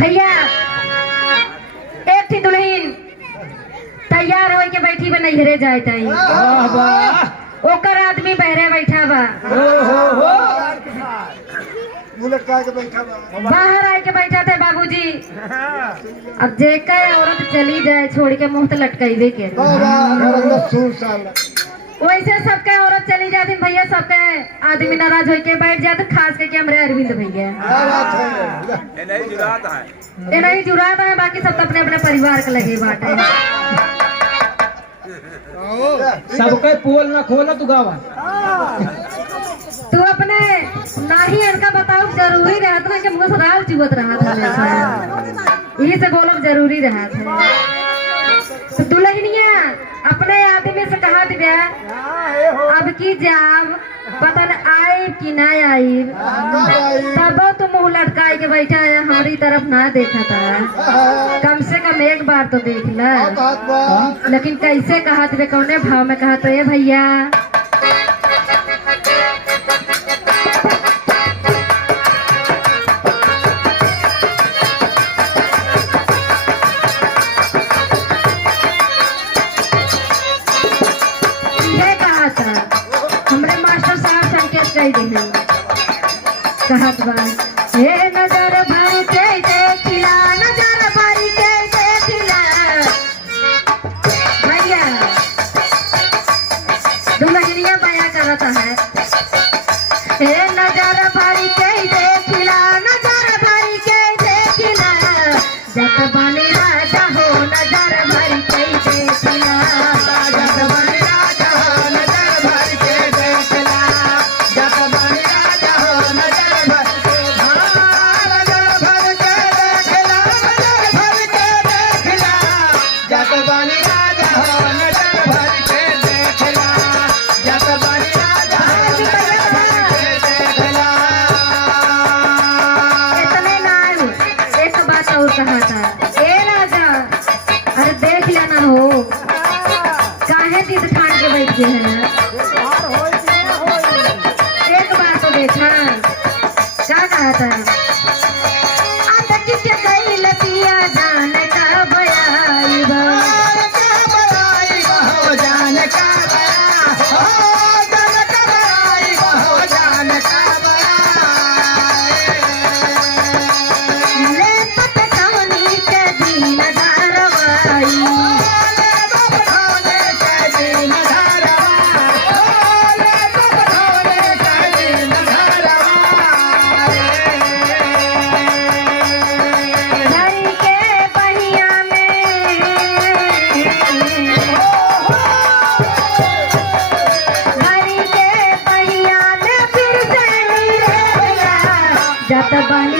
भैया एक थी दुल्हन तैयार हो के बैठी बा नैहरे जाए ताई ओकर आदमी बहरे बैठा बा बाहर आए के बैठा थे बाबूजी। अब जेकर औरत चली जाए छोड़ के मुंह तो लटकाइबे के वैसे सबके औरत चली जाती भैया सबके आदमी नाराज होके बैठ जाते खास करके हमरे अरविंद भैया ये नहीं जुरात है बाकी सब तो अपने अपने परिवार के लगे बाटे सबके पोल ना खोला तू गावा तू अपने नाही इनका बताओ जरूरी रहता ना कि मुझे राल चुबत रहा था यही से बोलब जरूरी रहा था। तो दुल्हनिया अपने आदमी से कहा दिव्या अब की जाब पता न आए कि ना आई तब तो मुंह लटकाए के बैठा है हमारी तरफ ना देखा था कम से कम एक बार तो देख ला। लेकिन कैसे कहा दिव्या कौने भाव में कहा तो ये भैया कहत बा हे नजर भर के देखिला नजर भर के देखिला भैया दुल्हनिया बया करता है हे नजर भर के देखिला नजर भर के देखिला जत बने राजा हो नजर भर के देखिला जत बने राजा हो नजर भर के देखिला जत बने राजा हो कहा था ए राजा अरे देख लेना हो काहे जिद ठान के बैठ गए हैं एक बार तो देखा क्या कहा था कई लतिया जान का बयाईबा जान का जत बन